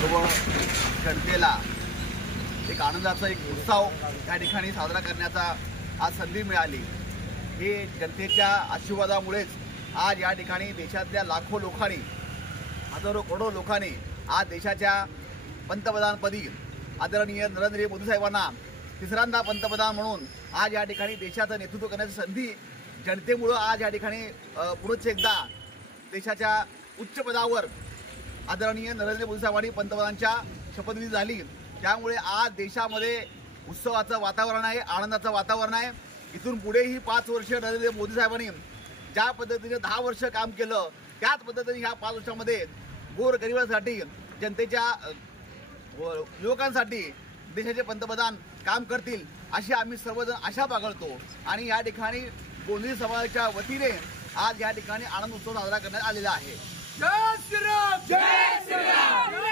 सर्व जनतेला एक आनंदाचा एक उत्सव या ठिकाणी साजरा करण्याचा आज संधी मिळाली। हे जनतेच्या आशीर्वादामुळेच आज या ठिकाणी देशातल्या लाखो लोकांनी, हजारो करोडो लोकांनी आज देशाच्या पंतप्रधानपदी आदरणीय नरेंद्र मोदी साहेबांना तिसऱ्यांदा पंतप्रधान म्हणून आज या ठिकाणी देशाचं नेतृत्व करण्याची संधी जनतेमुळे आज या ठिकाणी पुढेच एकदा देशाच्या उच्च पदावर आदरणीय नरेंद्र मोदी साहेबांनी पंतप्रधानांच्या शपथविधी झाली। त्यामुळे आज देशामध्ये उत्सवाचं वातावरण आहे, आनंदाचं वातावरण आहे। इथून पुढेही 5 वर्ष नरेंद्र मोदी साहेबांनी ज्या पद्धतीने 10 वर्ष काम केलं त्याच पद्धतीने ह्या 5 वर्षामध्ये गोरगरिबांसाठी, जनतेच्या युवकांसाठी देशाचे पंतप्रधान काम करतील अशी आम्ही सर्वजण आशा बाळगतो। आणि या ठिकाणी गोंधळी समाजाच्या वतीने आज या ठिकाणी आनंद उत्सव साजरा करण्यात आलेला आहे। जय श्रीराम, जय श्रीराम।